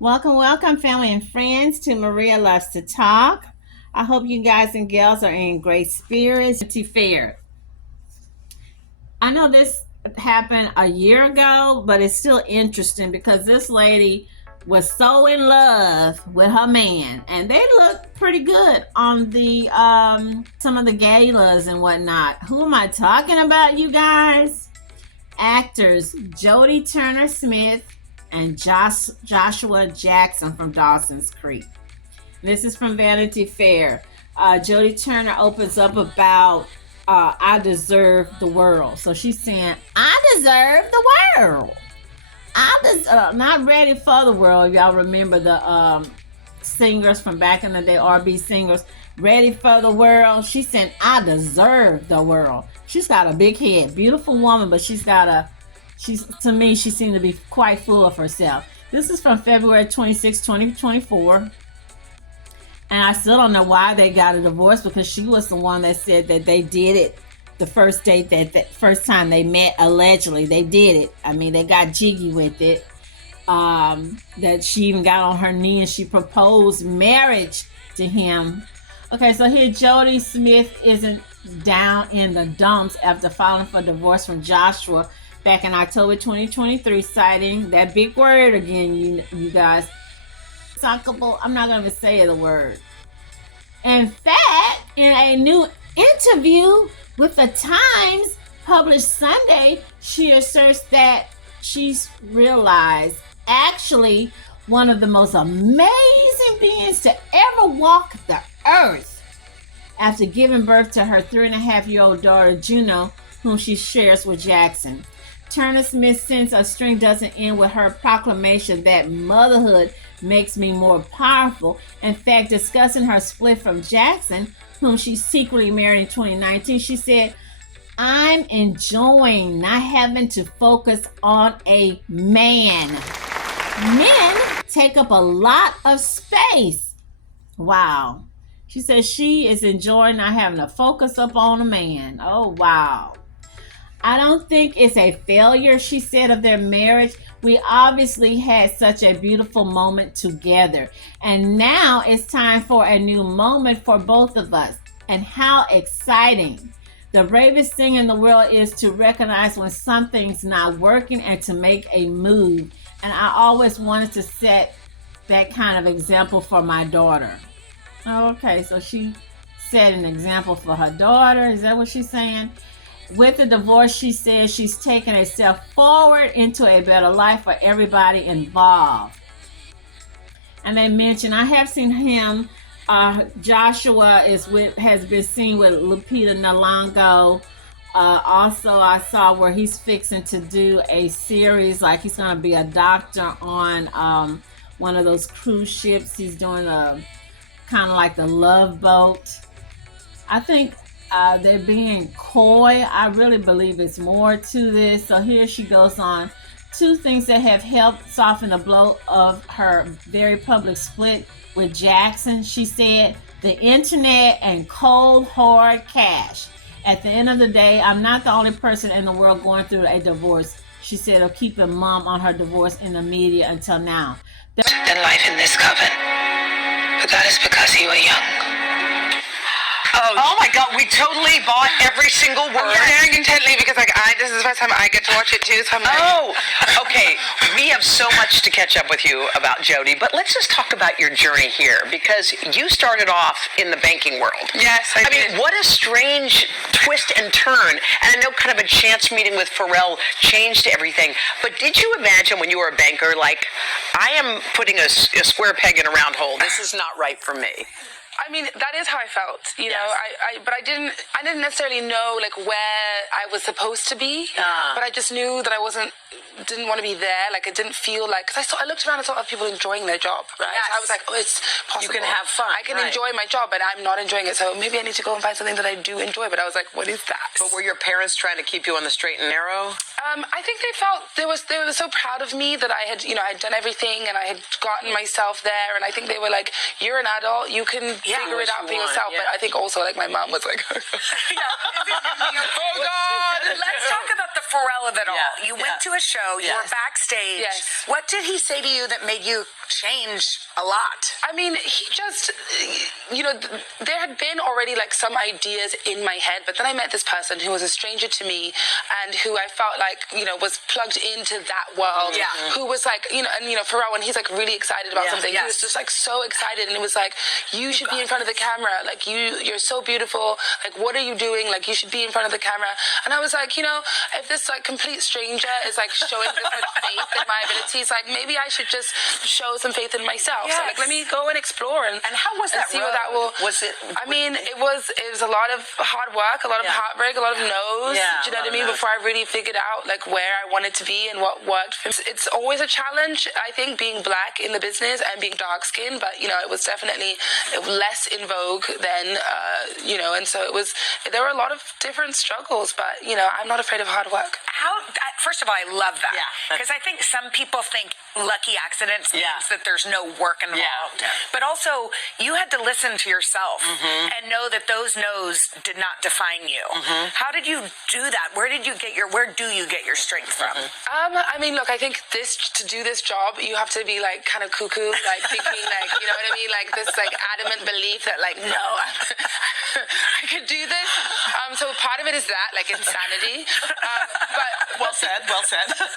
Welcome, welcome, family and friends, to Maria Loves to Talk. I hope you guys and gals are in great spirits. Fair. I know this happened a year ago, but it's still interesting because this lady was so in love with her man, and they look pretty good on the some of the galas and whatnot. Who am I talking about, you guys? Actors Jodie Turner Smith and Joshua Jackson from Dawson's Creek. This is from Vanity Fair. Jodie Turner opens up about I deserve the world. So she's saying, I deserve the world. Not ready for the world. Y'all remember the singers from back in the day, R&B singers, ready for the world. She said, I deserve the world. She's got a big head, beautiful woman, but to me, she seemed to be quite full of herself. This is from February 26, 2024. And I still don't know why they got a divorce, because she was the one that said that they did it the first date, that first time they met, allegedly. They did it. I mean, they got jiggy with it. That she even got on her knee and she proposed marriage to him. Okay, so here Jodie Smith isn't down in the dumps after filing for divorce from Joshua back in October 2023, citing that big word again, you guys. Talkable. I'm not going to say the word. In fact, in a new interview with the Times published Sunday, she asserts that she's realized actually one of the most amazing beings to ever walk the earth after giving birth to her 3.5-year-old daughter Juno, whom she shares with Jackson. Turner Smith, since a string doesn't end with her proclamation that motherhood makes me more powerful. In fact, discussing her split from Jackson, whom she secretly married in 2019, she said, I'm enjoying not having to focus on a man. Men take up a lot of space. Wow. She says she is enjoying not having to focus up on a man. Oh, wow. I don't think it's a failure, she said, of their marriage. We obviously had such a beautiful moment together. And now it's time for a new moment for both of us. And how exciting. The bravest thing in the world is to recognize when something's not working and to make a move. And I always wanted to set that kind of example for my daughter. Okay, so she set an example for her daughter. Is that what she's saying? With the divorce, she says she's taken a step forward into a better life for everybody involved. And they mentioned, I have seen him, Joshua has been seen with Lupita Nyong'o. Also, I saw where he's fixing to do a series, like he's going to be a doctor on one of those cruise ships. He's doing a kind of like the Love Boat. I think they're being coy. I really believe it's more to this. So here she goes on. 2 things that have helped soften the blow of her very public split with Jackson. She said, the internet and cold, hard cash. At the end of the day, I'm not the only person in the world going through a divorce, she said, of keeping mom on her divorce in the media until now. Than life in this coven. But that is because you are young. Oh my God, we totally bought every single word. I'm staring intently because this is the first time I get to watch it too. So I'm like, okay. We have so much to catch up with you about, Jodie, but let's just talk about your journey here, because you started off in the banking world. Yes, I did. mean, what a strange twist and turn. And I know kind of a chance meeting with Pharrel changed everything, but did you imagine when you were a banker, like, I am putting a square peg in a round hole. This is not right for me. I mean, that is how I felt, you know. But I didn't necessarily know like where I was supposed to be. But I just knew that I didn't want to be there. Like, it didn't feel like, because I looked around and saw other people enjoying their job, right? Yes. So I was like, oh, it's possible. You can have fun. I can enjoy my job, but I'm not enjoying it. So maybe I need to go and find something that I do enjoy. But I was like, what is that? But were your parents trying to keep you on the straight and narrow? I think they were so proud of me that I had done everything and I had gotten myself there. And I think they were like, you're an adult, you can figure it out for yourself. Yeah. But I think also like my mom was like, oh God. Let's talk about the Pharrell of it all. Yeah, You went to a show. You were backstage. Yes. What did he say to you that made you change a lot? I mean, he just, there had been already like some ideas in my head, but then I met this person who was a stranger to me and who I felt like, was plugged into that world. Yeah. Who was like, Pharrell, when he's like really excited about something, he was just like so excited, and it was like, you should be in front of the camera. Like, you're so beautiful. Like, what are you doing? Like, you should be in front of the camera. And I was like, if this like complete stranger is like showing this much faith in my abilities, like maybe I should just show some faith in myself. Yes. So like, let me go and explore and how was that see road? what that will. Was it? I mean, it was a lot of hard work, a lot of heartbreak, a lot of no's. Yeah, Do you know what I mean? Before I really figured out like where I wanted to be and what worked for me. It's always a challenge, I think, being black in the business and being dark skinned, but it was definitely less in vogue then, and so there were a lot of different struggles, but I'm not afraid of hard work. First of all, I love that. Yeah. Because I think some people think lucky accidents means that there's no work involved. Yeah. But also, you had to listen to yourself and know that those no's did not define you. How did you do that? Where do you get your strength from? I mean, look, I think to do this job, you have to be like kind of cuckoo, like thinking like, you know what I mean? Like this like adamant belief that like, no, I could do this. So part of it is that, like insanity. But Well said.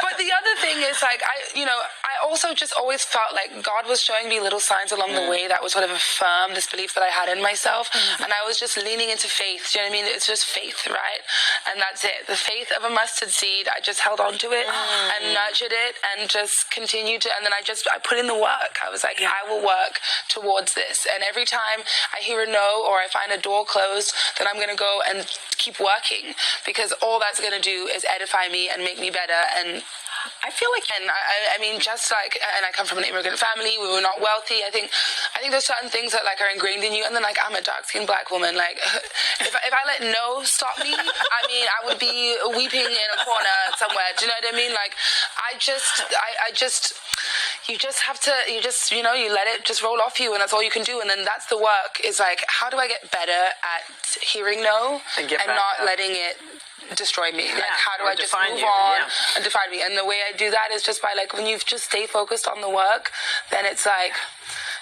But the other thing is like, I also just always felt like God was showing me little signs along the way that would sort of affirm this belief that I had in myself. And I was just leaning into faith. Do you know what I mean? It's just faith, right? And that's it. The faith of a mustard seed. I just held on to it and nurtured it and just continued to, and then I put in the work. I was like, I will work towards this. And every time I hear a no or I find a door closed, then I'm going to go and keep working, because all that's going to do is edify me and make me better. And I feel like, and I mean, just like, and I come from an immigrant family. We were not wealthy. I think there's certain things that like are ingrained in you. And then like, I'm a dark-skinned black woman. Like, if I let no stop me, I mean, I would be weeping in a corner somewhere. Do you know what I mean? Like, you just have to, you let it just roll off you, and that's all you can do. And then that's the work, is like, how do I get better at hearing no and not letting it destroy me? Like, how do I just move on and define me? And the way I do that is just by like, when you just stay focused on the work, then it's like,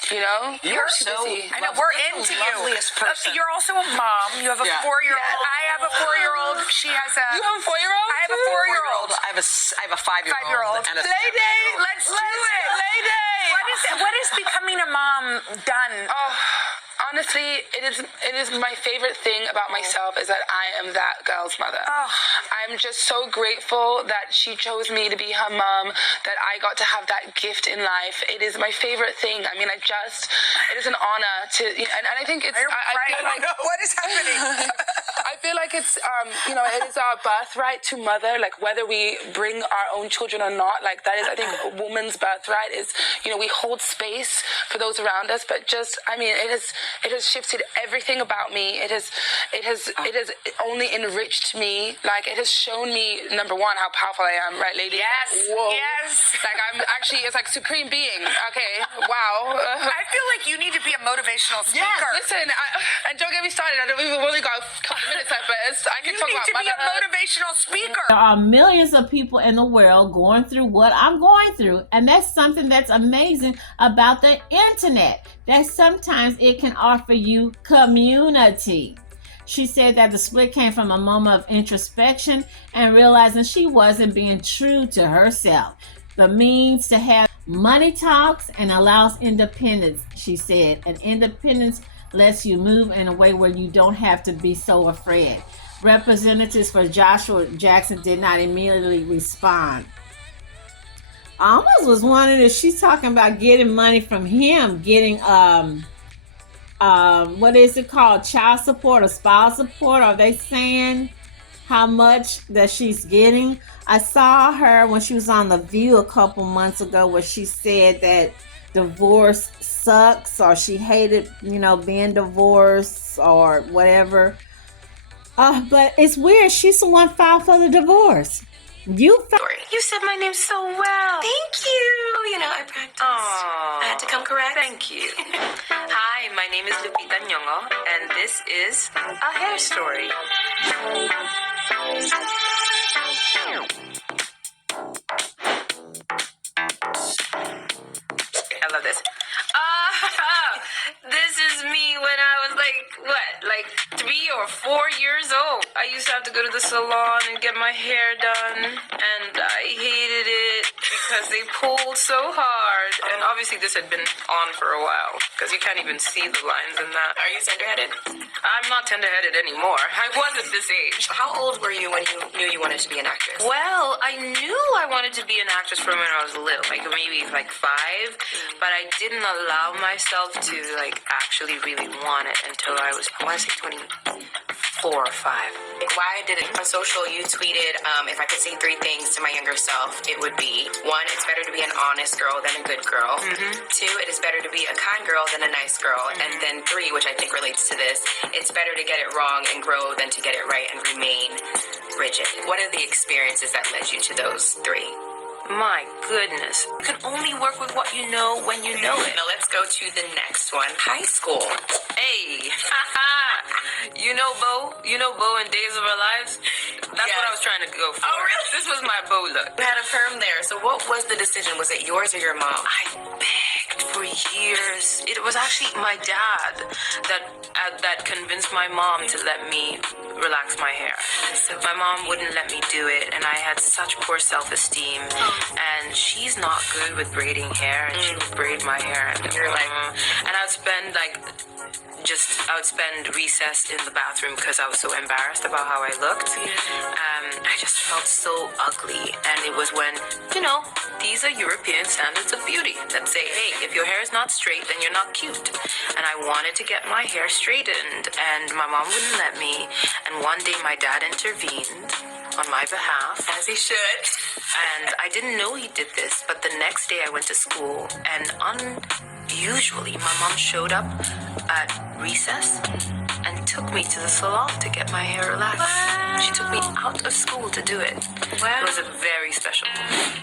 You're so busy. I know, we're into you. Loveliest person. You're also a mom. You have a 4-year-old. I have a 4-year-old. She has a... You have a 4-year-old? I have a 4-year-old. I have a 5-year-old. And a Play day. Let's do it. Play day. What is becoming a mom done? Oh, honestly, it is my favorite thing about myself is that I am that girl's mother. I'm just so grateful that she chose me to be her mom, that I got to have that gift in life. It is my favorite thing. I mean, it is an honor to, and I think it's, I feel like, what is happening? I feel like it's, it is our birthright to mother, like whether we bring our own children or not, like that is, I think, a woman's birthright is, we hold space for those around us, but just, I mean, it has shifted everything about me. It has only enriched me. Like, it has shown me, number one, how powerful I am, right, lady? Yes. Whoa. Yes. Like, I'm actually, it's like supreme being. Okay. Wow. I feel like you need to be a motivational speaker. Yeah, listen, and don't get me started. We've only got a couple minutes left, but I can talk about You need to be a motivational speaker. There are millions of people in the world going through what I'm going through. And that's something that's amazing about the internet, that sometimes it can offer you community. She said that the split came from a moment of introspection and realizing she wasn't being true to herself. The means to have money talks and allows independence, she said. And independence lets you move in a way where you don't have to be so afraid. Representatives for Joshua Jackson did not immediately respond. I almost was wondering if she's talking about getting money from him, getting what is it called, child support or spouse support? Are they saying how much that she's getting? I saw her when she was on The View a couple months ago where she said that divorce sucks, or she hated, being divorced or whatever. But it's weird. She's the one filed for the divorce. You said my name so well. Thank you. I practiced. I had to come correct. Thank you. Hi, my name is Lupita Nyong'o, and this is A Hair Story. I love this. This is me when I was like 3 or 4 years old. I used to have to go to the salon and get my hair done, and I hated it because they pulled so hard. And obviously this had been on for a while because you can't even see the lines in that. Are you tender-headed? I'm not tender-headed anymore. I was at this age. How old were you when you knew you wanted to be an actress? Well, I knew I wanted to be an actress from when I was little, like maybe 5, but I didn't allow myself to actually really want it until I want to say 24 or 5. Why did it? On social, you tweeted, if I could say 3 things to my younger self, it would be, 1, it's better to be an honest girl than a good girl. 2, it is better to be a kind girl than a nice girl. And then 3, which I think relates to this, it's better to get it wrong and grow than to get it right and remain rigid. What are the experiences that led you to those 3? My goodness. You can only work with what you know when you know it. Now let's go to the next one. High school. Hey. You know Bo? You know Bo in Days of Our Lives? That's what I was trying to go for. Oh, really? This was my Bo look. You had a perm there. So what was the decision? Was it yours or your mom? I begged for years. It was actually my dad that convinced my mom to let me relax my hair. My mom wouldn't let me do it, and I had such poor self-esteem. And she's not good with braiding hair, and she would braid my hair. And you're like, and I would spend recess in the bathroom because I was so embarrassed about how I looked. I just felt so ugly. And it was when, these are European standards of beauty that say, hey, if your hair is not straight, then you're not cute. And I wanted to get my hair straightened, and my mom wouldn't let me. And one day my dad intervened on my behalf. As he should. And I didn't know he did this, but the next day I went to school, and unusually my mom showed up at recess and took me to the salon to get my hair relaxed. Wow. She took me out of school to do it. Wow. It was a very special moment.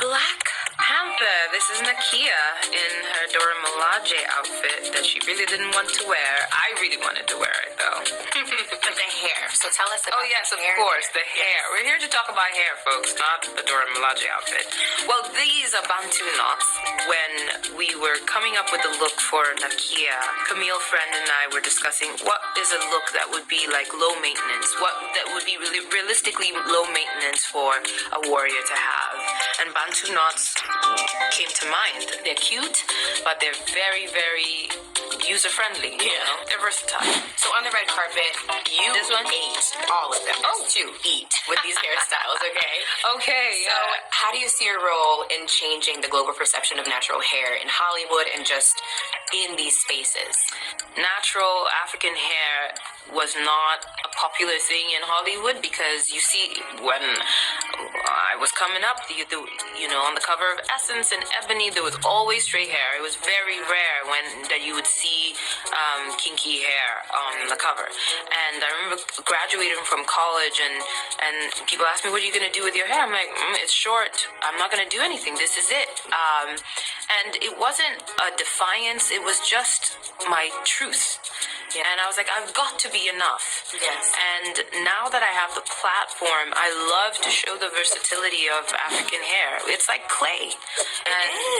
Black Panther. This is Nakia in her Dora Milaje outfit that she really didn't want to wear. I really wanted to wear it though. But the hair. So tell us about the course, the hair. We're here to talk about hair, folks, not the Dora Milaje outfit. Well, these are Bantu knots. When we were coming up with the look for Nakia, Camille friend and I were discussing what is a look that would be low maintenance, what that would be really realistically low maintenance for a warrior to have. And Bantu knots came to mind. They're cute, but they're very, very user-friendly. They're versatile. So on the red carpet, you ate all of them. To eat with these hairstyles, okay? Okay. So how do you see your role in changing the global perception of natural hair in Hollywood and just in these spaces? Natural African hair was not a popular thing in Hollywood because you see, when I was coming up, on the cover of Essence and Ebony, there was always straight hair. It was very rare that you would see kinky hair on the cover. And I remember graduating from college and people asked me, what are you going to do with your hair? I'm like, it's short. I'm not going to do anything. This is it. And it wasn't a defiance. It was just my truth. Yeah. And I was like, I've got to be enough. Yes. And now that I have the platform, I love to show the versatility of African hair. It's like clay.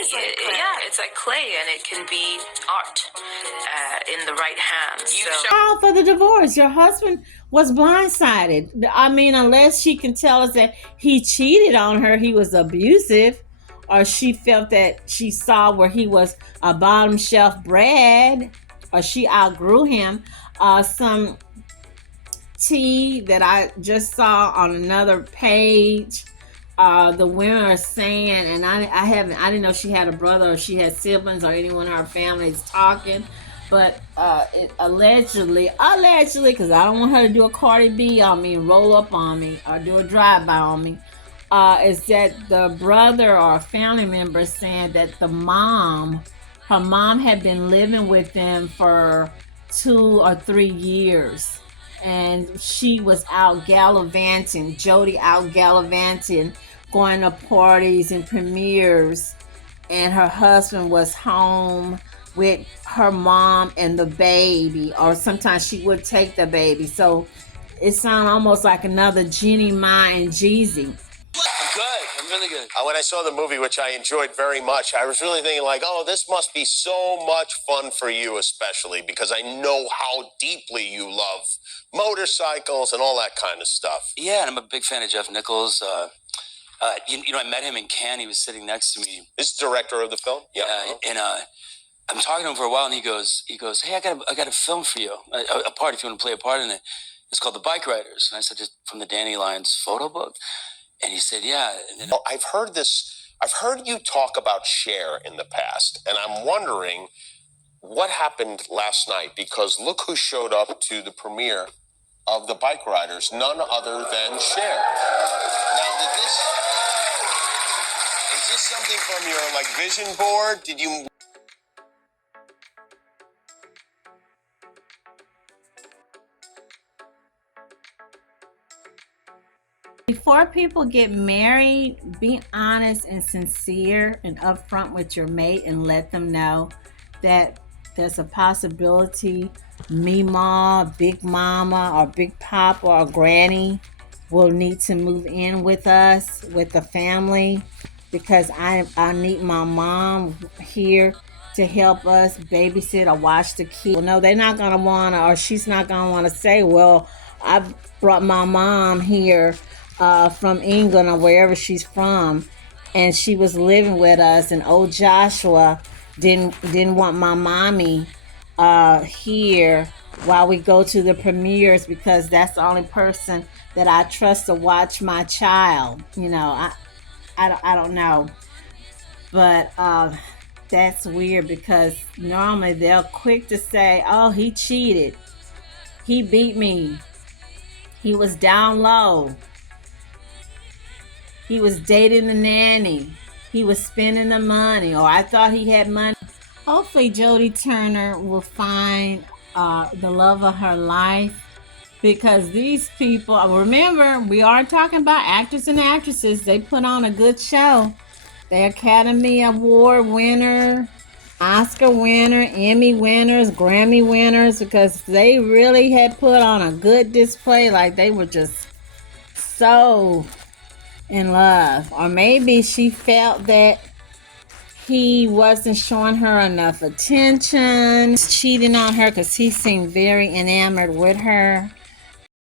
Yeah, it's like clay, and it can be art in the right hands. For the divorce, your husband was blindsided. I mean, unless she can tell us that he cheated on her, he was abusive, or she felt that she saw where he was a bottom shelf bred, or she outgrew him. Some tea that I just saw on another page. The women are saying, and I didn't know she had a brother or she had siblings or anyone in her family is talking, but it allegedly, because I don't want her to do a Cardi B on me, roll up on me, or do a drive-by on me, is that the brother or a family member saying that her mom had been living with them for 2 or 3 years, and she was out gallivanting, Jodie out gallivanting, going to parties and premieres, and her husband was home with her mom and the baby, or sometimes she would take the baby. So it sounds almost like another Jeannie Mai and Jeezy. I'm good. I'm really good. When I saw the movie, which I enjoyed very much, I was really thinking like, oh, this must be so much fun for you, especially because I know how deeply you love motorcycles and all that kind of stuff. Yeah, and I'm a big fan of Jeff Nichols. I met him in Cannes. He was sitting next to me. This is the director of the film? Yeah. And I'm talking to him for a while, and he goes, hey, I got a film for you, a part if you want to play a part in it. It's called The Bike Riders. And I said, from the Danny Lyons photo book? And he said, yeah. And then, I've heard you talk about Cher in the past, and I'm wondering what happened last night, because look who showed up to the premiere of The Bike Riders, none other than Cher. Now, is this something from your vision board? Did you... Before people get married, be honest and sincere and upfront with your mate and let them know that there's a possibility Mima, Big Mama, or Big Papa or Granny will need to move in with us, with the family, because I need my mom here to help us babysit or watch the kids. Well, no, they're not going to want to, or she's not going to want to say, well, I brought my mom here from England or wherever she's from, and she was living with us, and old Joshua didn't want my mommy here while we go to the premieres, because that's the only person that I trust to watch my child. I don't know, but that's weird, because normally they're quick to say, oh, he cheated, he beat me, he was down low, he was dating the nanny, he was spending the money, or I thought he had money. Hopefully Jodie Turner will find the love of her life, because these people, remember, we are talking about actors and actresses. They put on a good show. The Academy Award winner, Oscar winner, Emmy winners, Grammy winners, because they really had put on a good display. Like they were just so in love. Or maybe she felt that he wasn't showing her enough attention, cheating on her, because he seemed very enamored with her.